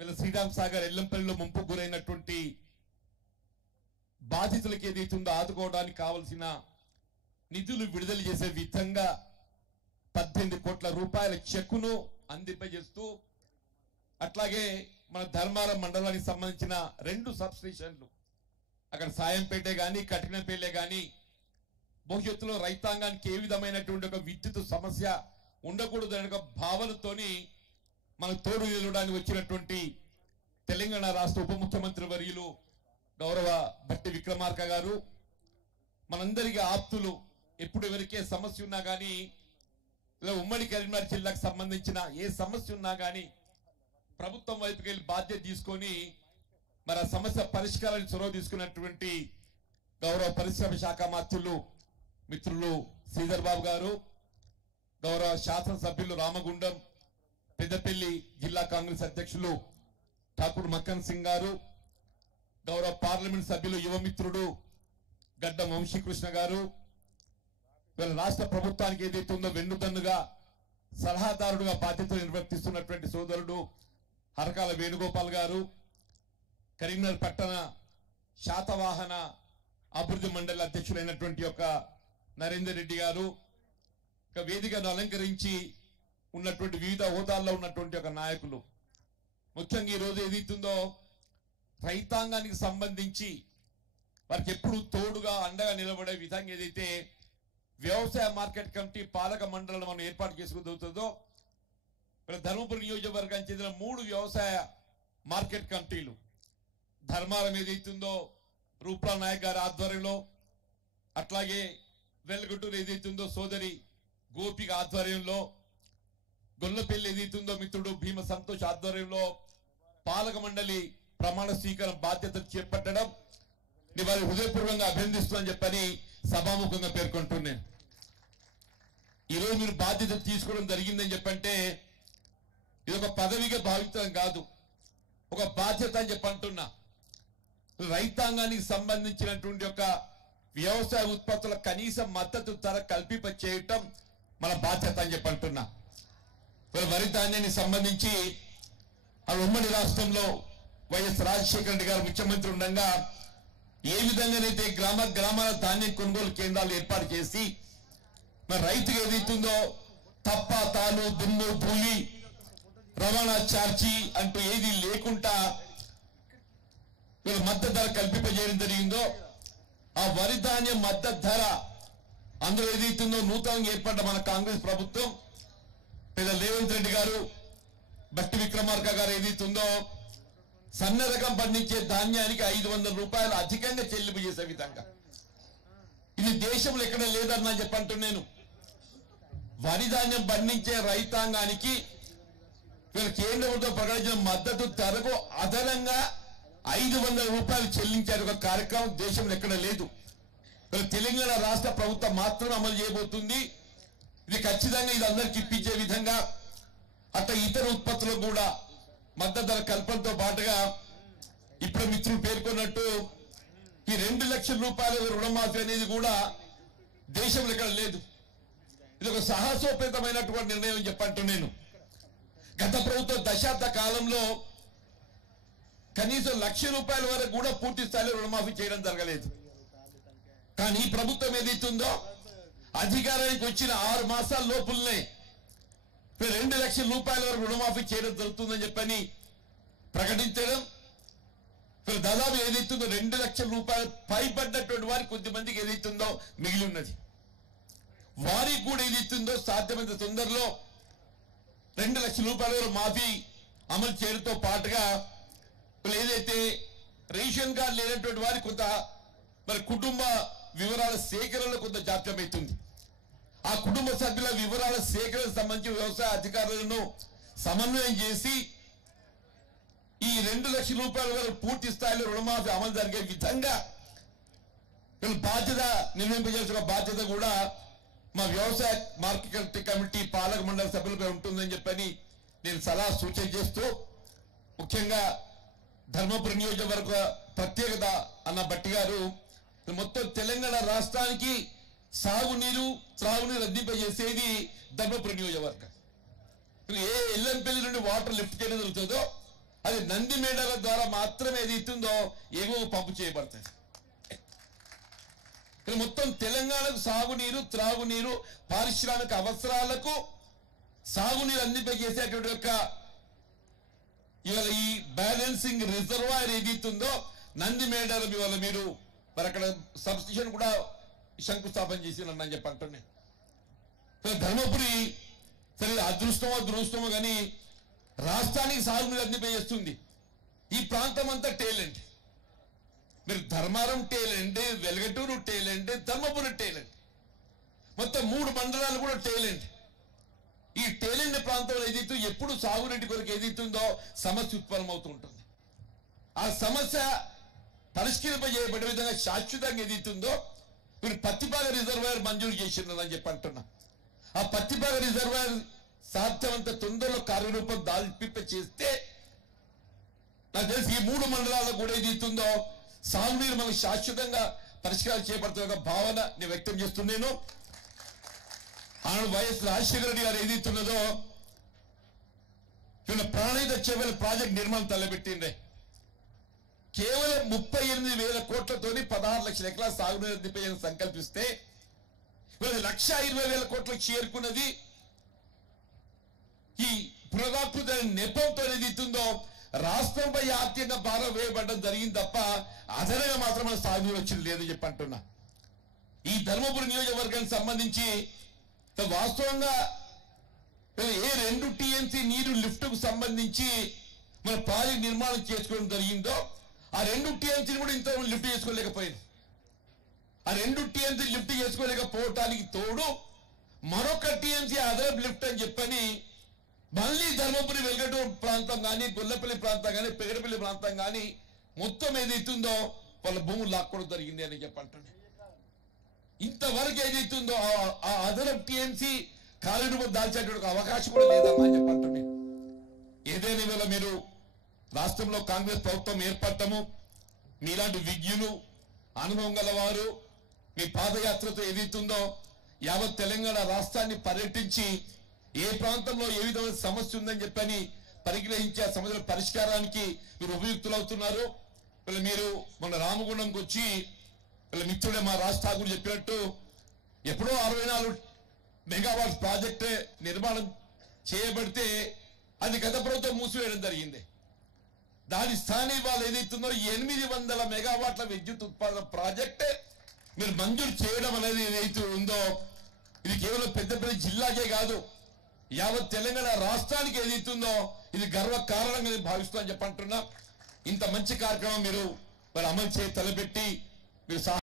వీళ్ళ శ్రీరామ్ సాగర్ ఎల్లంపల్లిలో ముంపు గురైనటువంటి బాధితులకు ఏదైతుందో ఆదుకోవడానికి కావలసిన నిధులు విడుదల చేసే విధంగా 18 కోట్ల రూపాయల చెక్కును అందింపజేస్తూ అట్లాగే మన ధర్మారం మండలానికి సంబంధించిన 2 సబ్ స్టేషన్లు అక్కడ సాయంపేట కానీ కఠినపల్లి కానీ భవిష్యత్తులో రైతాంగానికి ఏ విధమైనటువంటి ఒక విద్యుత్ సమస్య ఉండకూడదు అనే ఒక భావనతోని మనకు తోడు నిలవడానికి వచ్చినటువంటి తెలంగాణ రాష్ట్ర ఉప ముఖ్యమంత్రి వర్యులు గౌరవ బట్టి విక్రమార్క గారు మనందరికీ ఆప్తులు. ఎప్పుడు ఎవరికే సమస్య ఉన్నా కానీ ఇలా ఉమ్మడి కరీంనగర్ జిల్లాకు సంబంధించిన ఏ సమస్య ఉన్నా కానీ ప్రభుత్వం వైపుకి వెళ్ళి బాధ్యత తీసుకొని మరి ఆ సమస్య పరిష్కారానికి చొరవ తీసుకున్నటువంటి గౌరవ పరిశ్రమ శాఖ మంత్రులు మిత్రులు శ్రీధర్ బాబు గారు, గౌరవ శాసనసభ్యులు రామగుండం పెద్దపల్లి జిల్లా కాంగ్రెస్ అధ్యక్షులు ఠాకూర్ మక్కన్ సింగ్ గారు, గౌరవ పార్లమెంట్ సభ్యులు యువమిత్రుడు గడ్డం వంశీకృష్ణ గారు, వీళ్ళ రాష్ట్ర ప్రభుత్వానికి ఏదైతే ఉందో వెన్నుదన్నుగా సలహాదారుడుగా బాధ్యతలు నిర్వర్తిస్తున్నటువంటి సోదరుడు హరకాల వేణుగోపాల్ గారు, కరీంనగర్ పట్టణ శాతవాహన అభివృద్ధి మండలి అధ్యక్షులైనటువంటి యొక్క నరేందర్ రెడ్డి గారు, వేదికను అలంకరించి ఉన్నటువంటి వివిధ హోదాల్లో ఉన్నటువంటి ఒక నాయకులు, ముఖ్యంగా ఈరోజు ఏదైతుందో రైతాంగానికి సంబంధించి వారికి ఎప్పుడు తోడుగా అండగా నిలబడే విధంగా ఏదైతే వ్యవసాయ మార్కెట్ కమిటీ పాలక మండలిని మనం ఏర్పాటు చేసుకుంటుందో ధర్మపురి నియోజకవర్గానికి చెందిన 3 వ్యవసాయ మార్కెట్ కమిటీలు ధర్మారం ఏదైతుందో రూప్లా నాయక్ గారి ఆధ్వర్యంలో, అట్లాగే వెల్గొట్టూరు ఏదైతుందో సోదరి గోపిక ఆధ్వర్యంలో, గొల్లపల్లి ఏదైతుందో మిత్రుడు భీమ సంతోష్ ఆధ్వర్యంలో పాలక మండలి ప్రమాణ స్వీకారం బాధ్యతలు చేపట్టడం వారి హృదయపూర్వకంగా అభినందిస్తున్నాను చెప్పని సభాముఖంగా పేర్కొంటున్నాను. ఈరోజు మీరు బాధ్యత తీసుకోవడం జరిగిందని చెప్పంటే ఇది ఒక పదవిగా భావించడం కాదు, ఒక బాధ్యత అని చెప్పంటున్నా. రైతాంగానికి సంబంధించినటువంటి ఒక వ్యవసాయ ఉత్పత్తుల కనీస మద్దతు ధర కల్పింప చేయటం మన బాధ్యత అని చెప్పంటున్నా. వరి ధాన్యానికి సంబంధించి ఉమ్మడి రాష్ట్రంలో వైఎస్ రాజశేఖర రెడ్డి గారు ముఖ్యమంత్రి ఉండగా ఏ విధంగానైతే గ్రామాల ధాన్యం కొనుగోలు కేంద్రాలు ఏర్పాటు చేసి మరి రైతుకు ఏదైతుందో తప్ప తాలు దుమ్ము ధూళి రవాణా ఛార్జీ అంటూ ఏది లేకుండా మద్దతు ధర కల్పింపజేయడం జరిగిందో ఆ వరి ధాన్యం మద్దతు ధర అందులో ఏదైతుందో నూతనంగా ఏర్పడ్డ మన కాంగ్రెస్ ప్రభుత్వం పెద్ద రేవంత్ రెడ్డి గారు బట్టి విక్రమార్క గారు ఏదైతుందో సన్న రకం పండించే ధాన్యానికి 500 రూపాయలు అధికంగా చెల్లింపు చేసే విధంగా ఇది దేశంలో ఎక్కడ లేదన్నా చెప్పంటున్నాను. వరి ధాన్యం పండించే రైతాంగానికి వీళ్ళ కేంద్ర ప్రభుత్వం ప్రకటించిన మద్దతు ధరకు అదనంగా 500 రూపాయలు చెల్లించారు. ఒక కార్యక్రమం దేశంలో ఎక్కడ లేదు. తెలంగాణ రాష్ట్ర ప్రభుత్వం మాత్రం అమలు చేయబోతుంది. ఇది ఖచ్చితంగా ఇది అందరికి ఇప్పించే విధంగా అట్లా ఇతర ఉత్పత్తులకు కూడా మద్దతు ధర కల్పనతో పాటుగా ఇప్పుడు మిత్రులు పేర్కొన్నట్టు ఈ 2 లక్షల రూపాయల రుణమాఫీ అనేది కూడా దేశంలో ఎక్కడ లేదు. ఇది ఒక సాహసోపేతమైనటువంటి నిర్ణయం చెప్పంటూ నేను గత ప్రభుత్వ దశాబ్ద కాలంలో కనీసం 1 లక్ష రూపాయల వరకు కూడా పూర్తి స్థాయిలో రుణమాఫీ చేయడం జరగలేదు. కానీ ఈ ప్రభుత్వం ఏదైతుందో అధికారానికి వచ్చిన 6 మాసాల లోపులనే 2 లక్షల రూపాయల వరకు రుణమాఫీ చేయడం జరుగుతుందని చెప్పని ప్రకటించడం, దాదాపు ఏదైతుందో 2 లక్షల రూపాయలు పైబడ్డటువంటి వారికి కొద్దిమందికి ఏదైతుందో మిగిలి ఉన్నది. వారికి కూడా ఏదైతుందో సాధ్యమైనంత తొందరలో 2 లక్షల రూపాయల వరకు మాఫీ అమలు చేయడంతో పాటుగా ఏదైతే రేషన్ కార్డు లేనటువంటి వారికి కొంత మరి కుటుంబ వివరాల సేకరణలో కొంత జాప్యం అవుతుంది. ఆ కుటుంబ సభ్యుల వివరాల సేకరణకు సంబంధించి వ్యవసాయ అధికారులను సమన్వయం చేసి ఈ 2 లక్షల రూపాయల వరకు పూర్తి స్థాయిలో రుణమాఫీ అమలు జరిగే విధంగా బాధ్యత నిర్వహింపజేసిన బాధ్యత కూడా మా వ్యవసాయ మార్కెట్ కమిటీ పాలక మండలి సభ్యులపై ఉంటుందని చెప్పని నేను సలహా సూచన చేస్తూ, ముఖ్యంగా ధర్మపురి నియోజకవర్గ ప్రత్యేకత అన్న బట్టి గారు మొత్తం తెలంగాణ రాష్ట్రానికి సాగునీరు త్రాగునీరు అందింపజేసేది ధర్మపురి నియోజకవర్గం. ఏ ఎల్లంపల్లి నుండి వాటర్ లిఫ్ట్ చేయడం జరుగుతుందో అది నంది మేడల ద్వారా మాత్రమే ఏదైతుందో ఎగువ పంపు చేయబడుతుంది. మొత్తం తెలంగాణకు సాగునీరు, త్రాగునీరు, పారిశ్రామిక అవసరాలకు సాగునీరు అందింపజేసేటువంటి యొక్క ఇవాళ ఈ బ్యాలెన్సింగ్ రిజర్వాయర్ ఏదైతుందో నంది మేడారం ఇవాళ మీరు మరి అక్కడ సబ్స్టేషన్ కూడా శంకుస్థాపన చేసినని చెప్పి అంటున్నాను. ధర్మపురి సరే అదృష్టమో దురదృష్టమో కానీ రాష్ట్రానికి సాగునీరు అందింపజేస్తుంది. ఈ ప్రాంతం అంతా టేలెంట్. మీరు Dharmaram talent, Velgatoor talent, Dharmapuri talent, మొత్తం 3 మండలాలు కూడా టేలెంట్. ఈ టేలెంట్ ప్రాంతంలో ఏదైతే ఎప్పుడు సాగునీటి కొరకు ఏదైతుందో సమస్య ఉత్పన్నమవుతూ ఉంటుంది. ఆ సమస్య పరిష్కరింపజేయబడే విధంగా శాశ్వతంగా ఏదైతుందో మీరు పత్తిపాక రిజర్వాయర్ మంజూరు చేసినారని చెప్పి అంటున్నా. ఆ పత్తిపాక రిజర్వాయర్ సాధ్యమంత తొందరలో కార్యరూపం దాల్పిప్ప చేస్తే నాకు తెలిసి ఈ 3 మండలాల్లో కూడా ఏదైతుందో సాగునీరు మనకు శాశ్వతంగా పరిష్కారం చేపడుతున్న భావన నేను వ్యక్తం చేస్తున్నాను. ఆనాడు వైఎస్ రాజశేఖర రెడ్డి గారు ఏదైతున్నదో ప్రాణహిత చేపల ప్రాజెక్ట్ నిర్మాణం తలపెట్టిండే. కేవలం 38,000 కోట్లతోని 16 లక్షల ఎకరాల సాగునీరు అందింపేయాలని సంకల్పిస్తే 1,20,000 కోట్లకు చేరుకున్నది. ఈ పునరాకృత నెపంతో ఏదైతుందో రాష్ట్రంపై ఆర్థికంగా భారం వేయబడడం జరిగింది తప్ప అదనంగా మాత్రం మన సాగునీరు వచ్చింది లేదని చెప్పి అంటున్నా. ఈ ధర్మపురి నియోజకవర్గానికి సంబంధించి వాస్తవంగా ఏ 2 TMC నీరు లిఫ్ట్ కు సంబంధించి మన ప్రాజెక్ట్ నిర్మాణం చేసుకోవడం జరిగిందో ఆ 2 TMC కూడా ఇంత లిఫ్ట్ చేసుకోలేకపోయింది. ఆ 2 TMC లిఫ్ట్ చేసుకోలేకపోవటానికి తోడు మరొక TMC అదనపు లిఫ్ట్ అని చెప్పని మళ్ళీ ధర్మపురి వెల్గటూరు ప్రాంతం కానీ, గొల్లపల్లి ప్రాంతం కానీ, పెగడపల్లి ప్రాంతం కానీ మొత్తం ఏదైతుందో వాళ్ళ భూములు లాక్కోవడం జరిగింది అని చెప్పంటున్నాను. ఇంతవరకు ఏదైతుందో ఆ అదనపు TMC కారిడోర్ దాల్చేటువంటి అవకాశం కూడా లేదమ్మా అని చెప్పంటున్నాను. ఏదైనా వేళ మీరు రాష్ట్రంలో కాంగ్రెస్ ప్రభుత్వం ఏర్పడటము, మీలాంటి విజ్ఞులు, అనుభవం గలవారు మీ పాదయాత్రతో ఏదైతుందో యావత్ తెలంగాణ రాష్ట్రాన్ని పర్యటించి ఏ ప్రాంతంలో ఏ విధమైన సమస్య ఉందని చెప్పని పరిగ్రహించి ఆ సమస్యల పరిష్కారానికి మీరు ఉపయుక్తులవుతున్నారు. మీరు మన రామగుండంకి వచ్చి మిత్రుడే మా రాజ్ ఠాకూర్ చెప్పినట్టు ఎప్పుడో 64 మెగావాట్స్ ప్రాజెక్ట్ నిర్మాణం చేయబడితే అది గత ప్రభుత్వం మూసివేయడం జరిగింది. దాని స్థానం వాళ్ళు ఏదైతుందో 800 మెగావాట్ల విద్యుత్ ఉత్పాదన ప్రాజెక్ట్ మీరు మంజూరు చేయడం అనేది ఏదైతే ఉందో ఇది కేవలం పెద్దపల్లి జిల్లాకే కాదు యావత్ తెలంగాణ రాష్ట్రానికి ఏదైతుందో ఇది గర్వ కారణంగా నేను భావిస్తానని చెప్పంటున్నా. ఇంత మంచి కార్యక్రమం మీరు మరి అమలు చేసి తలపెట్టి మీరు